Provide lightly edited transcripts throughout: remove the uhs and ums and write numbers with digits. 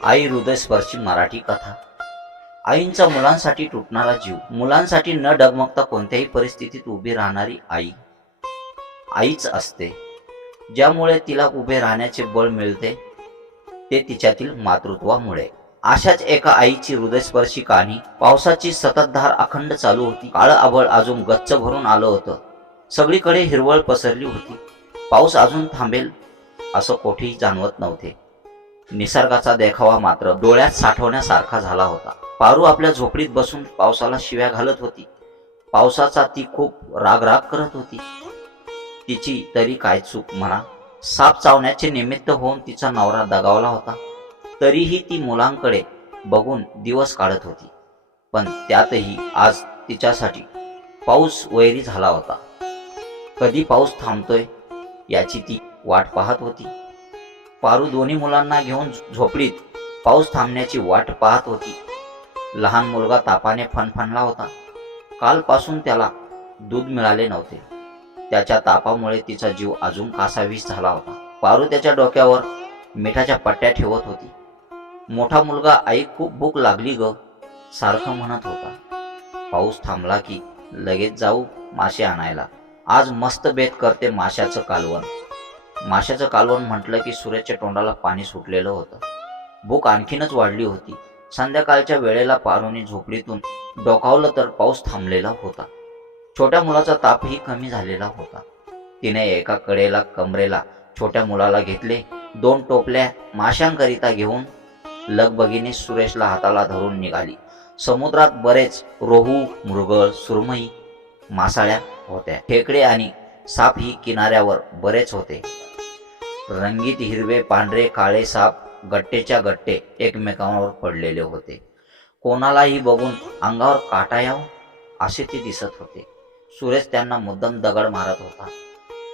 आई हृदयस्पर्शी मराठी कथा। आईंचा मुलांसाठी तुटणारा जीव, मुलांसाठी न डगमगता कोणत्याही परिस्थितीत उभी राहणारी आई आईच असते। ज्यामुळे तिला उभे राहण्याचे बळ मिळते ते तिच्यातील मातृत्वामुळे। अशाच एका आईची हृदयस्पर्शी कहाणी। पावसाची सततधार अखंड चालू होती। काळं आभळ अजून गच्च भरून आलं होतं। सगळीकडे हिरवळ पसरली होती। पाऊस अजून थांबेल असं कोठेही जाणवत नव्हते। निसर्गाचा देखावा मात्र डोळ्यात साठवण्यासारखा झाला होता। पारू आपल्या झोपडीत बसून पावसाला शिव्या घालत होती। पावसाचा ती खूप राग करत होती। तिची तरी काय चूक म्हणा? साप चावण्याचे निमित्त होऊन तिचा नवरा दगावला होता, तरीही ती मुलांकडे बघून दिवस काढत होती। पण त्यातही आज तिच्यासाठी पाऊस वैरी झाला होता। कधी पाऊस थांबतोय याची ती वाट पाहत होती। पारू दोन्ही मुलांना घेऊन झोपडीत पाऊस थांबण्याची वाट पाहत होती। लहान मुलगा तापाने फणफणला होता। कालपासून त्याला दूध मिळाले नव्हते। त्याच्या तापामुळे तिचा जीव अजून कासावीस झाला होता। पारू त्याच्या डोक्यावर मिठाच्या पट्ट्या ठेवत होती। मोठा मुलगा आई खूप भूक लागली ग सारखं म्हणत होता। पाऊस थांबला की लगेच जाऊ मासे आणायला। आज मस्त बेत करते माशाचं कालवण। माशाचं कालवण म्हटलं की सुरेशच्या तोंडाला पाणी सुटलेलं होतं। भूक आणखीनच वाढली होती। संध्याकाळच्या वेळेला पारूने झोपडीतून डोकावलं तर पाऊस थांबलेला होता। छोट्या मुलाचा तापही कमी झालेला होता। तिने एका कडेला कमरेला छोट्या मुलाला घेतले। 2 टोपल्या माशांकरिता घेऊन लगबगीने सुरेशला हाताला धरून निघाली। समुद्रात बरेच रोहू, मृगळ, सुरमई, मासाळ्या होत्या। खेकडे आणि सापही किनाऱ्यावर बरेच होते। रंगीत हिरवे, पांढरे, काळे साप गट्टेच्या गट्टे एकमेकांवर पडलेले होते। कोणालाही बघून अंगावर काटा यावं असे ते दिसत होते। सुरेश त्यांना मुद्दाम दगड मारत होता।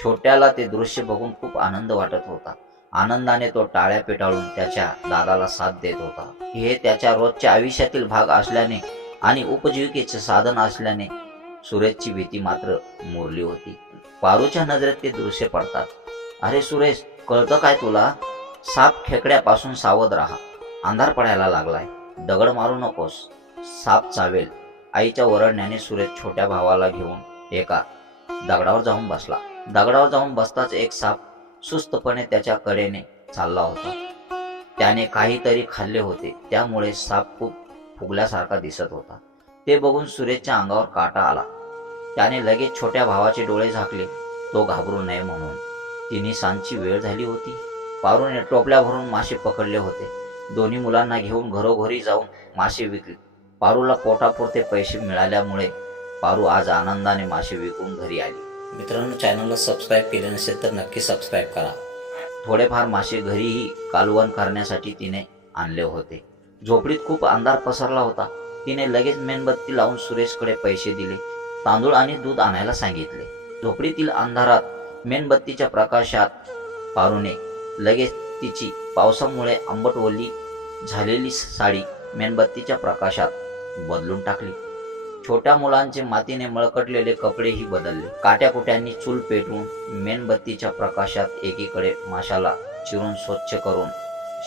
छोट्याला ते दृश्य बघून खूप आनंद वाटत होता। आनंदाने तो टाळ्या पेटाळून त्याच्या दादाला साथ देत होता। हे त्याच्या रोजच्या आयुष्यातील भाग असल्याने आणि उपजीविकेचे साधन असल्याने सुरेशची भीती मात्र मुरली होती। पारूच्या नजरेत ते दृश्य पडतात। अरे सुरेश, कळतं काय तुला? साप खेकड्यापासून सावध राहा। अंधार पडायला लागलाय। दगड मारू नकोस, साप चावेल। आईच्या ओरडण्याने सुरेश छोट्या भावाला घेऊन एका दगडावर जाऊन बसला। दगडावर जाऊन बसताच एक साप सुस्तपणे त्याच्या कडेने चालला होता। त्याने काहीतरी खाल्ले होते, त्यामुळे साप खूप फुगल्यासारखा दिसत होता। ते बघून सुरेशच्या अंगावर काटा आला। त्याने लगेच छोट्या भावाचे डोळे झाकले, तो घाबरू नये म्हणून। 3 सांजची वेळ झाली होती। पारूने टोपल्या भरून मासे पकडले होते। दोन्ही मुलांना घेऊन घरोघरी जाऊन मासे विकले। पारूला पोटापुरते पैसे मिळाल्यामुळे पारू आज आनंदाने मासे विकून घरी आली। मित्रांनो, चॅनलला सबस्क्राईब केले नसेल तर नक्की सबस्क्राईब करा। थोडेफार मासे घरीही कालवण करण्यासाठी तिने आणले होते। झोपडीत खूप अंधार पसरला होता। तिने लगेच मेणबत्ती लावून सुरेशकडे पैसे दिले। तांदूळ आणि दूध आणायला सांगितले। झोपडीतील अंधारात मेणबत्तीच्या प्रकाशात पारूने लगेच तिची पावसामुळे आंबट ओली झालेली साडी मेणबत्तीच्या प्रकाशात बदलून टाकली। छोट्या मुलांचे मातीने मळकटलेले कपडेही बदलले। काट्याकुट्यांनी चूल पेटवून मेणबत्तीच्या प्रकाशात एकीकडे माशाला चिरून स्वच्छ करून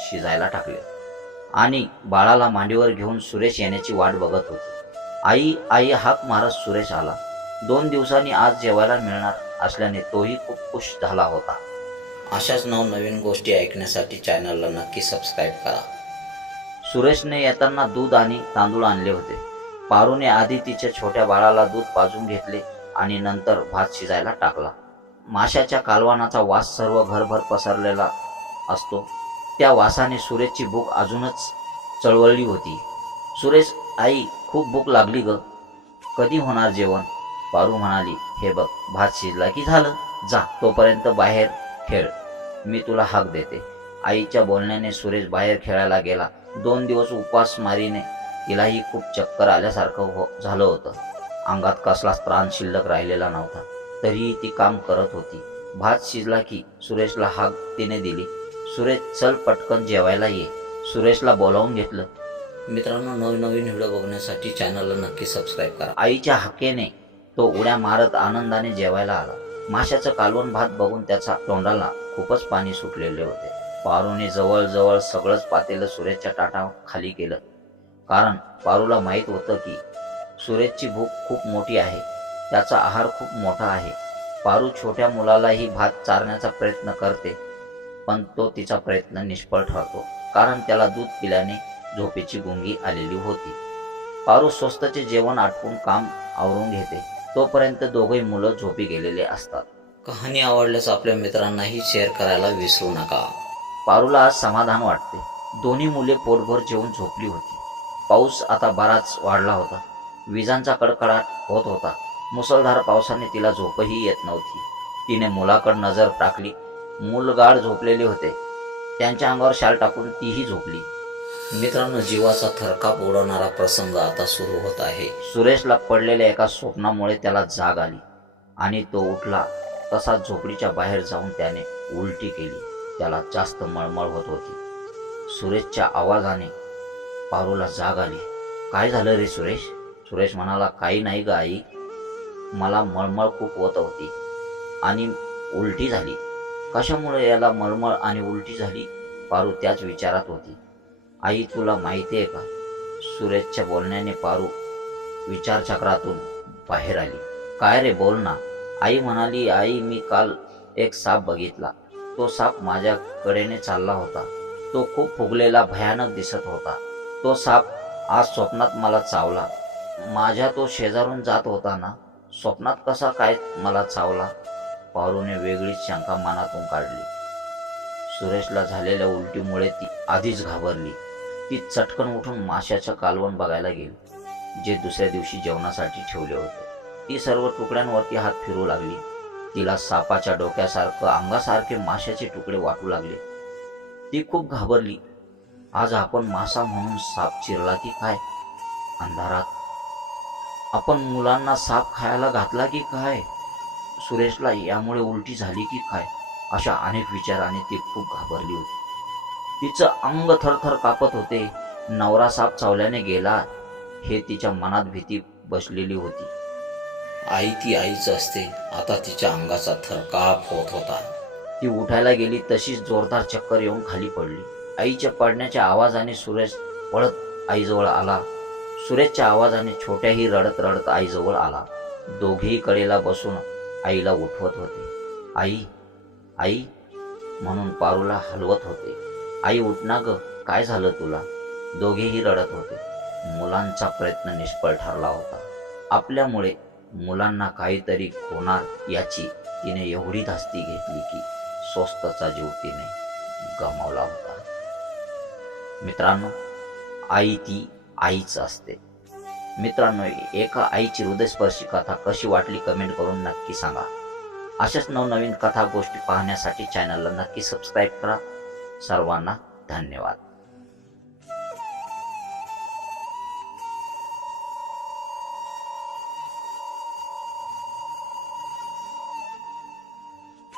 शिजायला टाकले आणि बाळाला मांडीवर घेऊन सुरेश येण्याची वाट बघत होती। आई आई हाक मारत सुरेश आला। 2 दिवसांनी आज जेवायला मिळणार असल्याने तोही खूप खुश झाला होता। अशाच नवनवीन गोष्टी ऐकण्यासाठी चॅनलला नक्की सबस्क्राईब करा। सुरेशने येताना दूध आणि तांदूळ आणले होते। पारूने आधी तिच्या छोट्या बाळाला दूध पाजून घेतले आणि नंतर भात शिजायला टाकला। माशाच्या कालवणाचा वास सर्व घरभर पसरलेला असतो। त्या वासाने सुरेशची भूक अजूनच चळवळली होती। सुरेश, आई खूप भूक लागली ग, कधी होणार जेवण? पारू म्हणाली, हे बघ, भात शिजला की झालं, जा तोपर्यंत बाहेर खेळ, मी तुला हाक देते। आईच्या बोलण्याने सुरेश बाहेर खेळायला गेला। 2 दिवस उपासमारीने तिलाही खूप चक्कर आल्यासारखं झालं होतं। अंगात कसलाच त्राण शिल्लक राहिलेला नव्हता, तरीही ती काम करत होती। भात शिजला की सुरेशला हाक तिने दिली, सुरेश चल पटकन जेवायला ये। सुरेशला बोलावून घेतलं। मित्रांनो, नवीन व्हिडिओ बघण्यासाठी चॅनलला नक्की सबस्क्राईब करा। आईच्या हाकेने तो उड्या मारत आनंदाने जेवायला आला। माशाचं कालवण भात बघून त्याचा तोंडाला खूपच पाणी सुटलेले होते। पारूने जवळजवळ सगळंच पातेलं सुरेशच्या ताटाखाली केलं, कारण पारूला माहीत होतं की सुरेशची भूक खूप मोठी आहे, त्याचा आहार खूप मोठा आहे. पारू छोट्या मुलालाही भात चारण्याचा प्रयत्न करते, पण तो तिचा प्रयत्न निष्फळ ठरतो, कारण त्याला दूध पिल्याने झोपेची गुंगी आलेली होती. पारू स्वस्तचे जेवण आटपून काम आवरून घेते, तोपर्यंत दोघे मुलं झोपी गेलेले असतात. कहाणी आवडल्यास आपल्या मित्रांनाही शेअर करायला विसरू नका. पारूला आज समाधान वाटते. दोन्ही मुले पोटभर जेवून झोपली होती. पाऊस आता बराच वाढला होता. विजांचा कडकडाट होत होता. मुसळधार पावसाने तिला झोपही येत नव्हती. तिने मुलाकडे नजर टाकली. मूल गाढ झोपलेले होते. त्यांच्या अंगावर शाल टाकून तीही झोपली. मित्रांनो, जीवाचा थरकाप उडवणारा प्रसंग आता सुरू होत आहे. सुरेशला पडलेल्या एका स्वप्नामुळे त्याला जाग आली आणि तो उठला. तसाच झोपडीच्या बाहेर जाऊन त्याने उलटी केली. त्याला जास्त मळमळ होत होती. सुरेशच्या आवाजाने पारूला जाग आली. काय झालं रे सुरेश? सुरेश म्हणाला, काही नाही ग आई, मला मळमळ खूप होत होती आणि उलटी झाली. कशामुळे याला मळमळ आणि उलटी झाली? पारू त्याच विचारात होती. आई, तुला माहिती आहे का? सुरेशच्या बोलण्याने पारू विचारचक्रातून बाहेर आली. काय रे, बोल ना. आई म्हणाली, आई, मी काल एक साप बघितला. तो साप माझ्याकडेने चालला होता. तो खूप फुगलेला भयानक दिसत होता. तो साप आज स्वप्नात मला चावला. माझ्या तो शेजारून जात होता ना, स्वप्नात कसा काय मला चावला? पारूने वेगळीच शंका मनातून काढली. सुरेशला झालेल्या उलटीमुळे ती आधीच घाबरली. ती चटकन उठून माशाचं कालवण बघायला गेली, जे दुसऱ्या दिवशी जेवणासाठी ठेवले होते. ती सर्व तुकड्यांवरती हात फिरू लागली. तिला सापाच्या डोक्यासारखं, अंगासारखे माशाचे तुकडे वाटू लागले. ती खूप घाबरली. आज आपण मासा म्हणून साप चिरला की काय? अंधारात आपण मुलांना साप खायला घातला की काय? सुरेशला यामुळे उलटी झाली की काय? अशा अनेक विचाराने ती खूप घाबरली होती. तिचं अंग थरथर कापत होते. नवरा साप चावल्याने गेला हे तिच्या मनात भीती बसलेली होती. आई ती आईच असते. आता तिच्या अंगाचा थरकाप होत होता. ती उठायला गेली तशीच जोरदार चक्कर येऊन खाली पडली. आईच्या पडण्याच्या आवाजाने सुरेश पळत आईजवळ आला. सुरेशच्या आवाजाने छोट्याही रडत रडत आईजवळ आला. दोघेही कडेला बसून आईला उठवत होते. आई, आई म्हणून पारूला हलवत होते. आई, उठ ना ग, काय झालं तुला? दोघेही रडत होते. मुलांचा प्रयत्न निष्फळ ठरला होता. आपल्यामुळे मुलांना काहीतरी होणार याची तिने एवढी धास्ती घेतली की स्वस्तचा जीव तिने गमावला होता. मित्रांनो, आई ती आईच असते. मित्रांनो, एका आईची हृदयस्पर्शी कथा कशी वाटली कमेंट करून नक्की सांगा. अशाच नवनवीन कथा गोष्टी पाहण्यासाठी चॅनलला नक्की सबस्क्राईब करा. सर्वांना धन्यवाद.